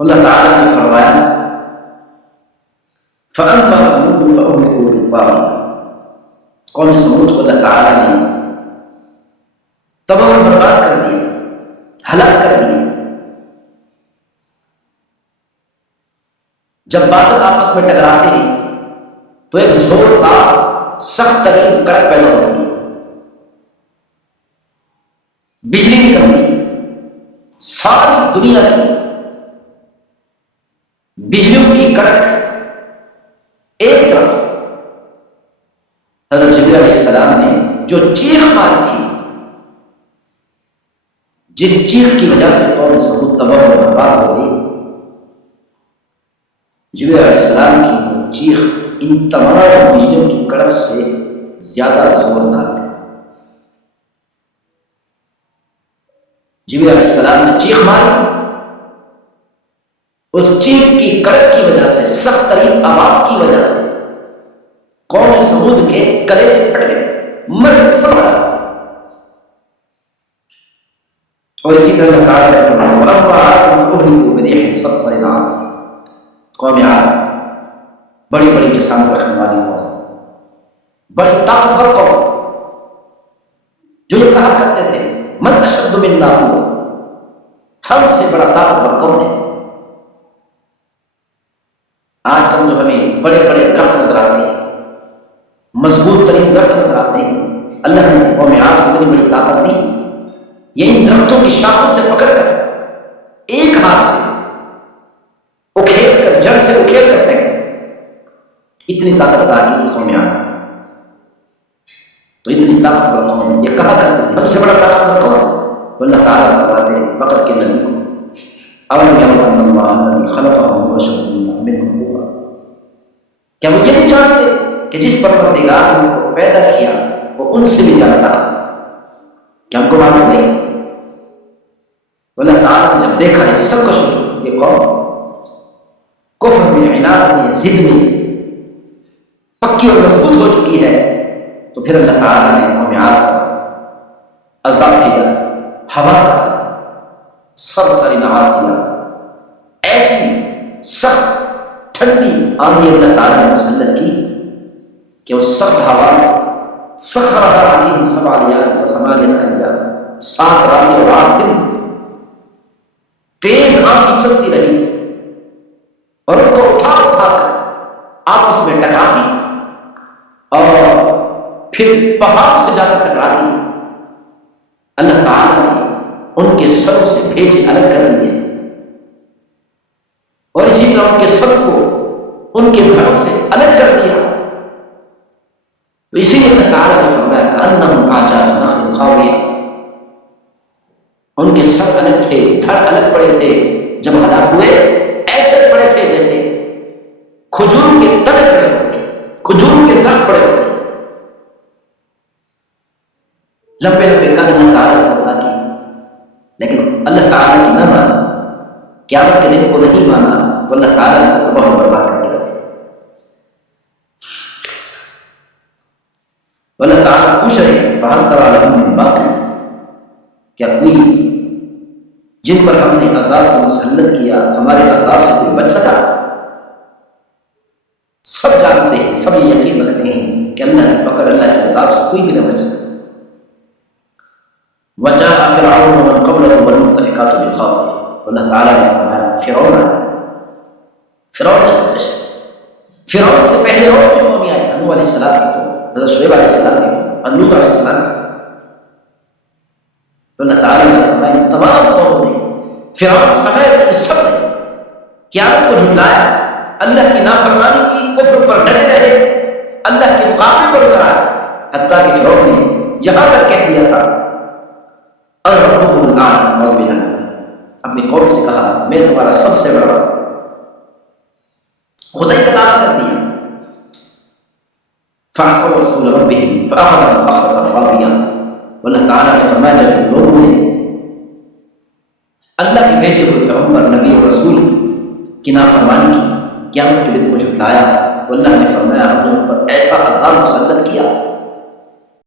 اللہ تعالیٰ نے فرمایا فَأَمَّا ثَمُودُ فَأُهْلِكُوا بِالطَّاغِيَةِ، قوم سمود کو اللہ تعالیٰ نے تباہ و برباد کر دیا، ہلاک کر دیا۔ جب بادل آپس میں ٹکراتے ہیں تو ایک زوردار سخت ترین کڑک پیدا ہوتی ہے، بجلی نکلتی ہے، ساری دنیا کی بجلیوں کی کڑک ایک طرف، حضرت جبرائیل علیہ السلام نے جو چیخ ماری تھی، جس چیخ کی وجہ سے قوم سمود تباہ و برباد ہو گئی، جبرائیل علیہ السلام کی وہ چیخ ان تمام بجلیوں کی کڑک سے زیادہ زوردار تھی۔ جبرائیل علیہ السلام نے چیخ ماری، اس چیخ کی کڑک کی وجہ سے، سخت ترین آواز کی وجہ سے قوم سمود کے کلیجے پھٹ گئے، مر گئے، سب مر گئے۔ اور اسی طرح اللہ تعالیٰ نے فرمایا وَأَمَّا عَادٌ فَأُهْلِكُوا بِرِيحٍ صَرْصَرٍ عَاتِيَةٍ، قوم عاد بڑی بڑی جسامت رکھنے والی قوم، بڑی طاقتور قوم، جو یہ کہا کرتے تھے من اشد منا قوة، ہم سے بڑا طاقتور کون ہے۔ آج کل جو ہمیں بڑے بڑے درخت نظر آتے ہیں، مضبوط ترین درخت نظر آتے ہیں، اللہ نے قوم عاد کو اتنی بڑی طاقت دی، یہ ان درختوں کی شاخوں سے پکڑ کر ایک ہاتھ سے اکھیڑ کر، جڑ سے اکھیڑ کر پھینک دیں، اتنی طاقت ادا کی تھی قوم عاد۔ تو اتنی طاقتور قوم یہ کہا کرتے ہیں ہم سے بڑا طاقتور کون؟ تو اللہ تعالیٰ فرماتے ہیں پکڑ کے نبی کو اولم یروا ان اللہ الذی خلقهم اشد منهم قوة، کیا وہ یہ نہیں جانتے کہ جس پروردگار نے ان کو پیدا کیا وہ ان سے بھی زیادہ طاقت ہے؟ کیا ان کو معلوم نہیں؟ تو اللہ تعالیٰ نے جب دیکھا یہ سب کو سوچو، یہ قوم کفر میں، عناد میں، ضد میں پکی اور مضبوط ہو چکی ہے، تو پھر اللہ تعالیٰ نے قوم عاد کو عذاب بھیجا، ہوا کا عذاب، صرصر عاتیہ، ایسی سخت ٹھنڈی آندھی اللہ تعالیٰ نے مسلط کی کہ وہ سخت ہوا سخرها علیہم 7 لیال و 8 ایام، 7 راتیں اور 8 دن تیز آندھی چلتی رہی اور ان کو اٹھا اٹھا کر آپس میں ٹکراتی اور پھر پہاڑ سے جا کر ٹکراتی۔ اللہ تعالیٰ نے ان کے سروں سے بھیجے الگ کر دیے، اور اسی طرح ان کے سر کو ان کے گھروں سے الگ کر دیا۔ تو اسی لیے اللہ تعالیٰ نے فرمایا کأنہم اعجاز نخل خاویہ، ان کے سر الگ تھے، دھڑ الگ پڑے تھے، جب ہلاک ہوئے ایسے پڑے تھے جیسے کھجور کے تنے پڑے ہوتے، کھجور کے درخت پڑے ہوتے، لمبے لمبے قد اللہ تعالیٰ نے عطا کی، لیکن اللہ تعالیٰ کی نہ مانا، قیامت کے دن کو نہیں مانا، تو اللہ تعالیٰ نے تباہ و برباد کر کے رکھے۔ تو اللہ تعالیٰ پوچھ رہے ہیں فَهَلْ تَرَىٰ لَهُم مِّن بَاقٍ، کیا کوئی جن پر ہم نے عذاب کو مسلط کیا ہمارے عذاب سے کوئی بچ سکا؟ سب جانتے ہیں، سب یہ یقین رکھتے ہیں کہ اللہ کی پکڑ، اللہ کے عذاب سے کوئی بھی نہ بچ سکتا۔ وَجَاءَ فِرْعَوْنُ وَمَنْ قَبْلَهُ وَالْمُؤْتَفِكَاتُ بِالْخَاطِئَةِ، تو اللہ تعالیٰ نے فرمایا فرعون سے پہلے اور بھی قومیں آئی، نوح علیہ السلام کی قوم، حضرت شعیب علیہ السلام کی قوم، لوط علیہ السلام کی قوم، تو اللہ تعالیٰ نے فرمایا تمام قوموں نے، فرعون سمیت سب نے قیامت کو جھٹلایا، اللہ کی نافرمانی کی، کفر پر ڈٹے رہے، اللہ کے مقابلے پر اترا، حتیٰ کہ فرعون نے یہاں تک کہہ دیا تھا اور ربکم الاعلی مغفرا، اپنی قوم سے کہا میں تمہارا سب سے بڑا، خدائی کا دعویٰ کر دیا۔ فعصوا رسول ربهم فأخذهم أخذة رابية، اللہ تعالیٰ نے فرمایا جب لوگوں نے اللہ کے بھیجے ہوئے پیغمبر، نبی اور رسول کی نافرمانی کی، قیامت کے دن کو جھٹلایا، تو اللہ نے فرمایا ہم نے ان پر ایسا عذاب مسلط کیا